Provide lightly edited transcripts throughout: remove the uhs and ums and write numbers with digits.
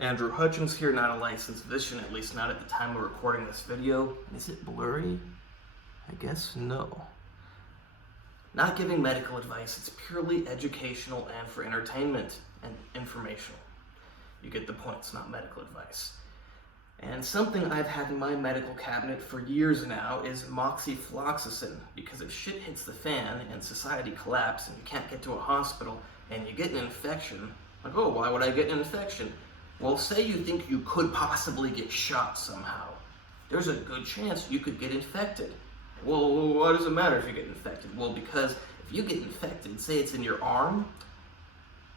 Andrew Hutchins here, not a licensed physician, at least not at the time of recording this video. Is it blurry? I guess no. Not giving medical advice, it's purely educational and for entertainment and informational. You get the point, it's not medical advice. And something I've had in my medical cabinet for years now is moxifloxacin, because if shit hits the fan and society collapses and you can't get to a hospital and you get an infection, like, oh, why would I get an infection? Well, say you think you could possibly get shot somehow. There's a good chance you could get infected. Well, why does it matter if you get infected? Well, because if you get infected, say it's in your arm,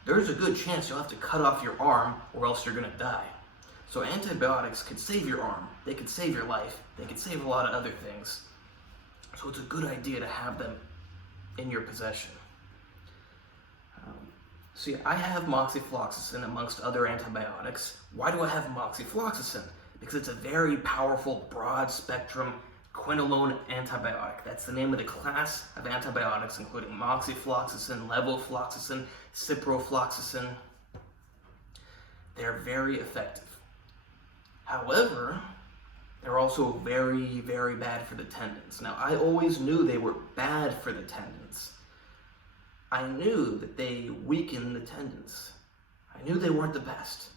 there's a good chance you'll have to cut off your arm or else you're gonna die. So antibiotics could save your arm, they could save your life, they could save a lot of other things. So it's a good idea to have them in your possession. See, I have moxifloxacin amongst other antibiotics. Why do I have moxifloxacin? Because it's a very powerful, broad-spectrum quinolone antibiotic. That's the name of the class of antibiotics, including moxifloxacin, levofloxacin, ciprofloxacin. They're very effective. However, they're also very, very bad for the tendons. Now, I always knew they were bad for the tendons. I knew that they weaken the tendons. I knew they weren't the best.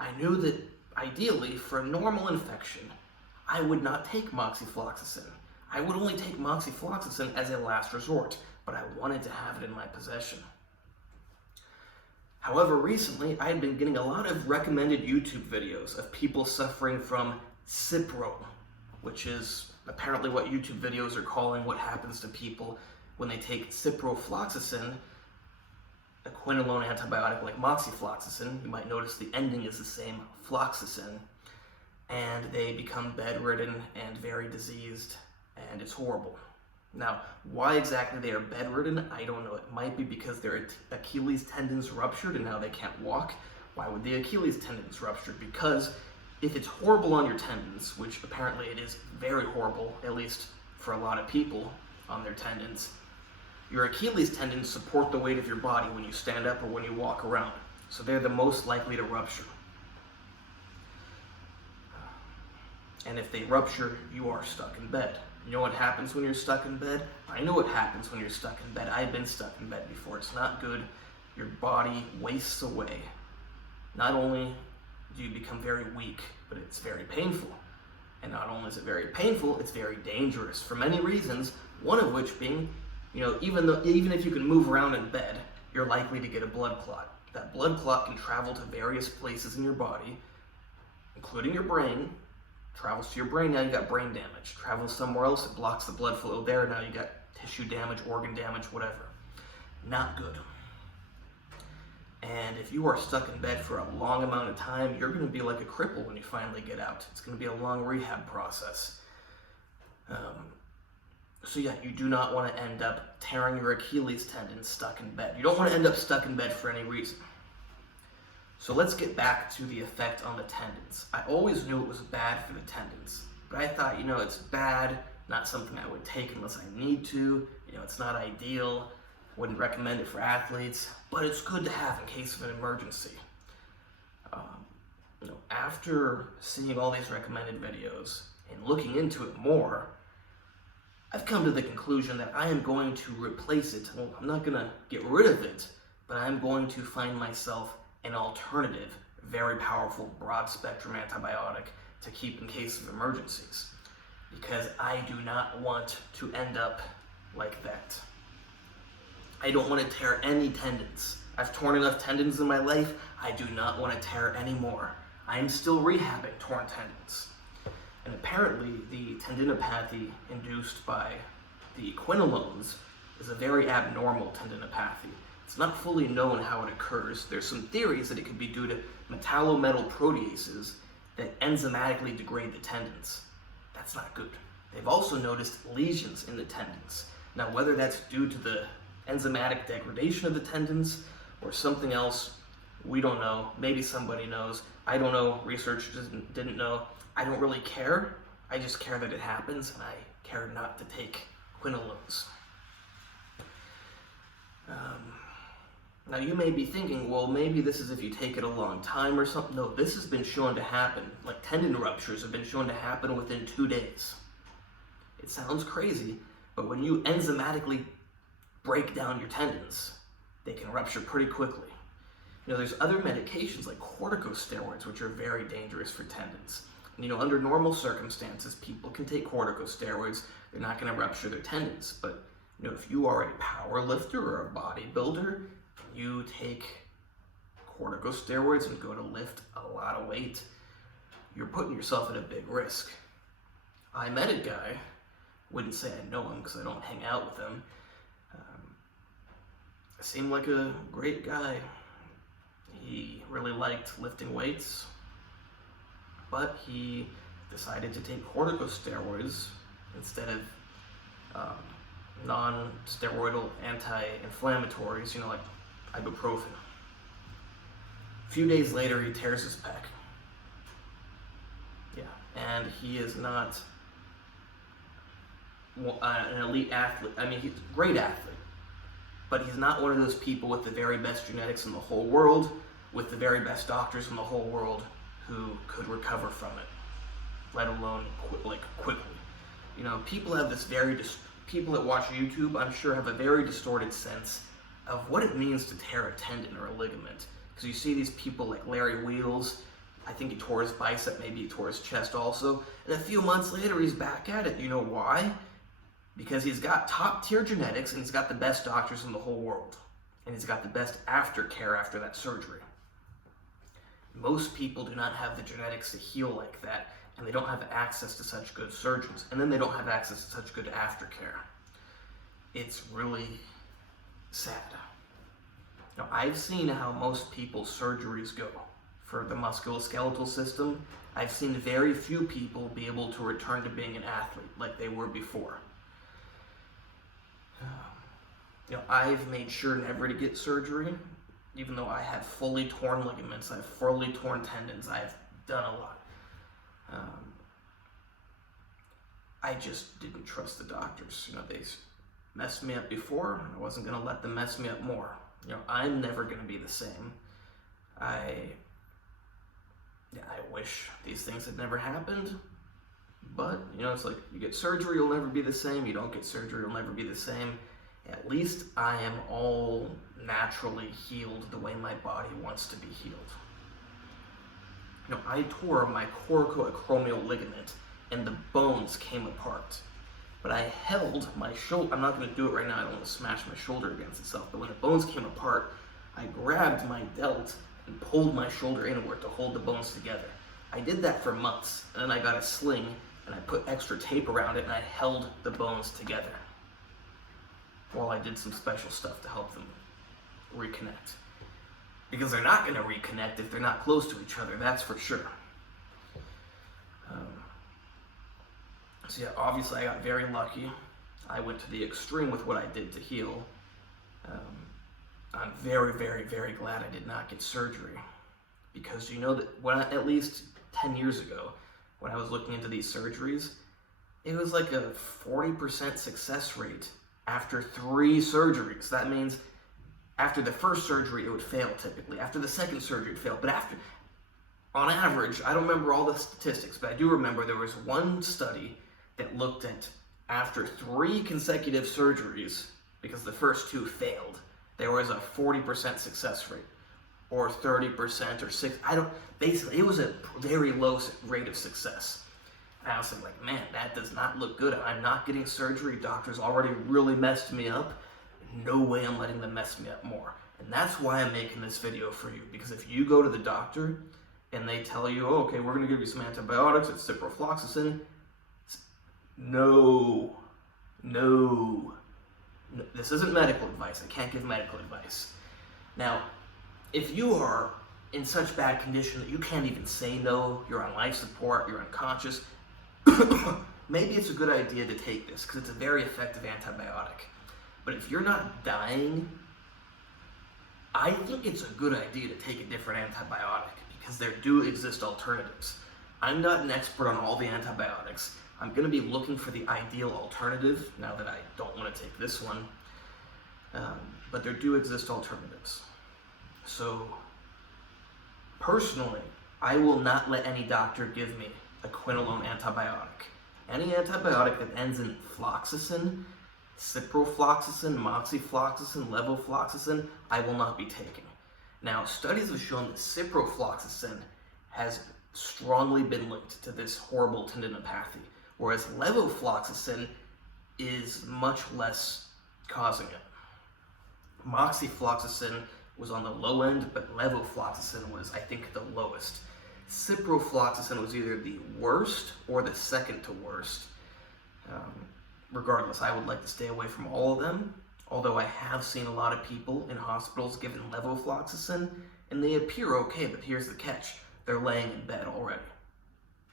I knew that ideally, for a normal infection, I would not take moxifloxacin. I would only take moxifloxacin as a last resort, but I wanted to have it in my possession. However, recently, I had been getting a lot of recommended YouTube videos of people suffering from Cipro, which is apparently what YouTube videos are calling what happens to people when they take ciprofloxacin, a quinolone antibiotic like moxifloxacin. You might notice the ending is the same, floxacin, and they become bedridden and very diseased, and it's horrible. Now, why exactly they are bedridden, I don't know. It might be because their Achilles tendons ruptured and now they can't walk. Why would the Achilles tendons rupture? Because if it's horrible on your tendons, which apparently it is very horrible, at least for a lot of people on their tendons, your Achilles tendons support the weight of your body when you stand up or when you walk around. So they're the most likely to rupture. And if they rupture, you are stuck in bed. You know what happens when you're stuck in bed? I know what happens when you're stuck in bed. I've been stuck in bed before. It's not good. Your body wastes away. Not only do you become very weak, but it's very painful. And not only is it very painful, it's very dangerous for many reasons, one of which being, even if you can move around in bed, you're likely to get a blood clot. That blood clot can travel to various places in your body, including your brain. Travels to your brain, now you got brain damage. Travels somewhere else, it blocks the blood flow there, now you got tissue damage, organ damage, whatever. Not good. And if you are stuck in bed for a long amount of time, you're going to be like a cripple when you finally get out. It's going to be a long rehab process. So yeah, you do not want to end up tearing your Achilles tendon stuck in bed. You don't want to end up stuck in bed for any reason. So let's get back to the effect on the tendons. I always knew it was bad for the tendons, but I thought, it's bad, not something I would take unless I need to. It's not ideal, wouldn't recommend it for athletes, but it's good to have in case of an emergency. After seeing all these recommended videos and looking into it more, I've come to the conclusion that I am going to replace it. Well, I'm not going to get rid of it, but I'm going to find myself an alternative, very powerful, broad-spectrum antibiotic to keep in case of emergencies, because I do not want to end up like that. I don't want to tear any tendons. I've torn enough tendons in my life. I do not want to tear any more. I'm still rehabbing torn tendons. And apparently, the tendinopathy induced by the quinolones is a very abnormal tendinopathy. It's not fully known how it occurs. There's some theories that it could be due to metallometal proteases that enzymatically degrade the tendons. That's not good. They've also noticed lesions in the tendons. Now, whether that's due to the enzymatic degradation of the tendons or something else, we don't know. Maybe somebody knows. I don't know. Research didn't know. I don't really care. I just care that it happens, and I care not to take quinolones. Now you may be thinking, well, maybe this is if you take it a long time or something. No, this has been shown to happen. Like tendon ruptures have been shown to happen within 2 days. It sounds crazy, but when you enzymatically break down your tendons, they can rupture pretty quickly. You know, there's other medications like corticosteroids, which are very dangerous for tendons. And, you know, under normal circumstances, people can take corticosteroids. They're not going to rupture their tendons. But, you know, if you are a power lifter or a bodybuilder, you take corticosteroids and go to lift a lot of weight, you're putting yourself at a big risk. I met a guy, wouldn't say I know him because I don't hang out with him. Seemed like a great guy. He really liked lifting weights, but he decided to take corticosteroids instead of non-steroidal anti-inflammatories, you know, like ibuprofen. A few days later, he tears his pec. Yeah, and he is not an elite athlete. I mean, he's a great athlete, but he's not one of those people with the very best genetics in the whole world, with the very best doctors in the whole world who could recover from it, let alone quickly. You know, people have this people that watch YouTube, I'm sure, have a very distorted sense of what it means to tear a tendon or a ligament. Because you see these people like Larry Wheels, I think he tore his bicep, maybe he tore his chest also, and a few months later he's back at it. You know why? Because he's got top tier genetics and he's got the best doctors in the whole world. And he's got the best aftercare after that surgery. Most people do not have the genetics to heal like that, and they don't have access to such good surgeons, and then they don't have access to such good aftercare. It's really sad. Now, I've seen how most people's surgeries go. For the musculoskeletal system, I've seen very few people be able to return to being an athlete like they were before. You know, I've made sure never to get surgery, even though I have fully torn ligaments, I have fully torn tendons, I've done a lot. I just didn't trust the doctors. You know, they messed me up before, and I wasn't going to let them mess me up more. You know, I'm never going to be the same. I wish these things had never happened, but, you know, it's like, you get surgery, you'll never be the same. You don't get surgery, you'll never be the same. At least I am all naturally healed the way my body wants to be healed. You know, I tore my coracoacromial ligament and the bones came apart. But I held my shoulder. I'm not going to do it right now, I don't want to smash my shoulder against itself, but when the bones came apart, I grabbed my delt and pulled my shoulder inward to hold the bones together. I did that for months, and then I got a sling and I put extra tape around it and I held the bones together while I did some special stuff to help them reconnect. Because they're not going to reconnect if they're not close to each other, that's for sure. So yeah, obviously I got very lucky. I went to the extreme with what I did to heal. I'm very, very, very glad I did not get surgery. Because you know that at least 10 years ago, when I was looking into these surgeries, it was like a 40% success rate after 3 surgeries. That means after the first surgery, it would fail typically. After the second surgery, it would fail. But on average, I don't remember all the statistics, but I do remember there was one study that looked at after 3 consecutive surgeries, because the first 2 failed, there was a 40% success rate, or 30%, or 6. Basically, it was a very low rate of success. And I was like, man, that does not look good. I'm not getting surgery. Doctors already really messed me up. No way I'm letting them mess me up more. And that's why I'm making this video for you. Because if you go to the doctor and they tell you, oh, okay, we're going to give you some antibiotics, it's ciprofloxacin. No. This isn't medical advice. I can't give medical advice. Now, if you are in such bad condition that you can't even say no, you're on life support, you're unconscious, maybe it's a good idea to take this because it's a very effective antibiotic. But if you're not dying, I think it's a good idea to take a different antibiotic because there do exist alternatives. I'm not an expert on all the antibiotics. I'm going to be looking for the ideal alternative now that I don't want to take this one. But there do exist alternatives. So, personally, I will not let any doctor give me a quinolone antibiotic. Any antibiotic that ends in floxacin, ciprofloxacin, moxifloxacin, levofloxacin, I will not be taking. Now, studies have shown that ciprofloxacin has strongly been linked to this horrible tendinopathy, whereas levofloxacin is much less causing it. Moxifloxacin was on the low end, but levofloxacin was, I think, the lowest. Ciprofloxacin was either the worst or the second to worst. Regardless, I would like to stay away from all of them, although I have seen a lot of people in hospitals given levofloxacin, and they appear okay, but here's the catch. They're laying in bed already.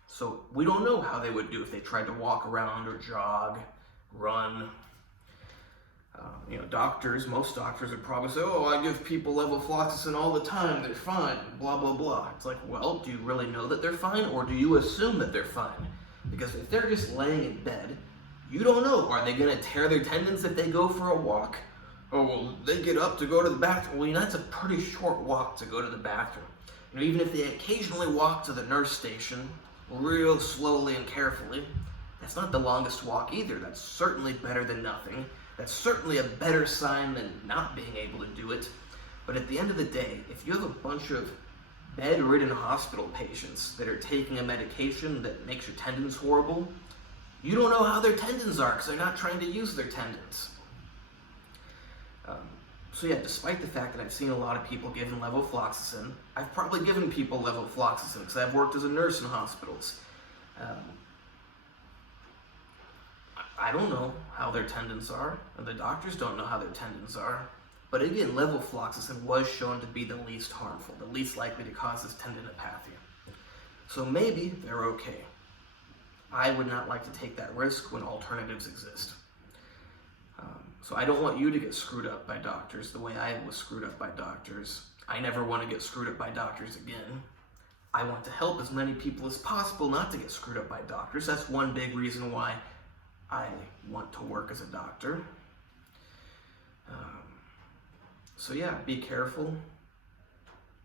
So we don't know how they would do if they tried to walk around or jog, run. Most doctors would probably say, oh, I give people levofloxacin all the time, they're fine, blah, blah, blah. It's like, well, do you really know that they're fine, or do you assume that they're fine? Because if they're just laying in bed, you don't know. Are they going to tear their tendons if they go for a walk? Oh, well, they get up to go to the bathroom. Well, that's a pretty short walk to go to the bathroom. Even if they occasionally walk to the nurse station, real slowly and carefully, that's not the longest walk either. That's certainly better than nothing. That's certainly a better sign than not being able to do it. But at the end of the day, if you have a bunch of bedridden hospital patients that are taking a medication that makes your tendons horrible, you don't know how their tendons are because they're not trying to use their tendons. So yeah, despite the fact that I've seen a lot of people given levofloxacin, I've probably given people levofloxacin because I've worked as a nurse in hospitals. I don't know how their tendons are, and the doctors don't know how their tendons are. But again, levofloxacin was shown to be the least harmful, the least likely to cause this tendinopathy. So maybe they're okay. I would not like to take that risk when alternatives exist. So I don't want you to get screwed up by doctors the way I was screwed up by doctors. I never want to get screwed up by doctors again. I want to help as many people as possible not to get screwed up by doctors. That's one big reason why I want to work as a doctor. So yeah, be careful.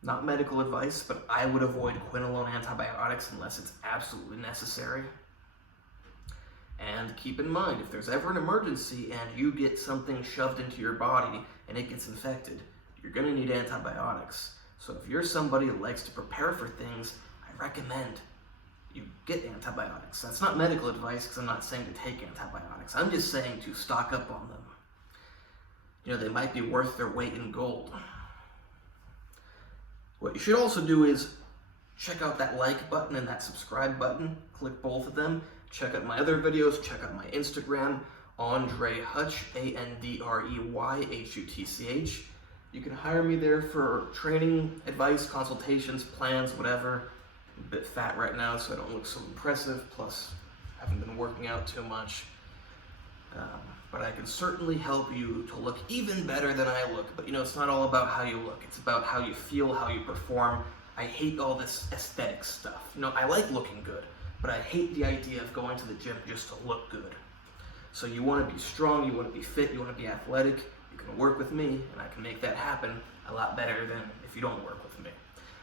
Not medical advice, but I would avoid quinolone antibiotics unless it's absolutely necessary. And keep in mind, if there's ever an emergency and you get something shoved into your body and it gets infected, you're going to need antibiotics. So if you're somebody that likes to prepare for things, I recommend you get antibiotics. That's not medical advice because I'm not saying to take antibiotics. I'm just saying to stock up on them. They might be worth their weight in gold. What you should also do is check out that like button and that subscribe button. Click both of them. Check out my other videos. Check out my Instagram, AndreyHutch, AndreyHutch. You can hire me there for training, advice, consultations, plans, whatever. I'm a bit fat right now, so I don't look so impressive. Plus, I haven't been working out too much. But I can certainly help you to look even better than I look. But it's not all about how you look. It's about how you feel, how you perform. I hate all this aesthetic stuff. I like looking good, but I hate the idea of going to the gym just to look good. So you want to be strong, you want to be fit, you want to be athletic. You can work with me, and I can make that happen a lot better than if you don't work with me.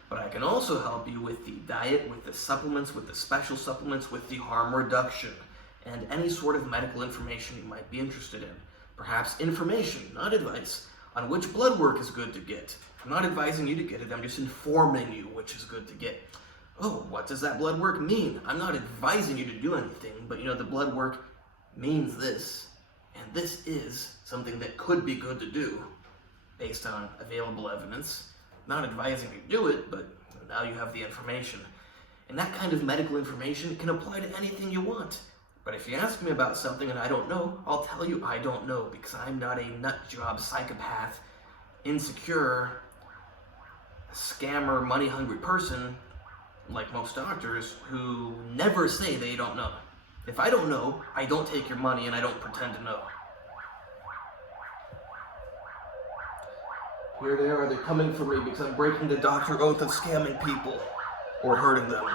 But I can also help you with the diet, with the supplements, with the special supplements, with the harm reduction, and any sort of medical information you might be interested in. Perhaps information, not advice, on which blood work is good to get. I'm not advising you to get it, I'm just informing you which is good to get. Oh, what does that blood work mean? I'm not advising you to do anything, but the blood work means this, and this is something that could be good to do based on available evidence. Not advising you to do it, but now you have the information. And that kind of medical information can apply to anything you want. But if you ask me about something and I don't know, I'll tell you I don't know, because I'm not a nutjob, psychopath, insecure, scammer, money-hungry person like most doctors who never say they don't know. If I don't know, I don't take your money and I don't pretend to know. Here they are, they're coming for me because I'm breaking the doctor oath of scamming people or hurting them.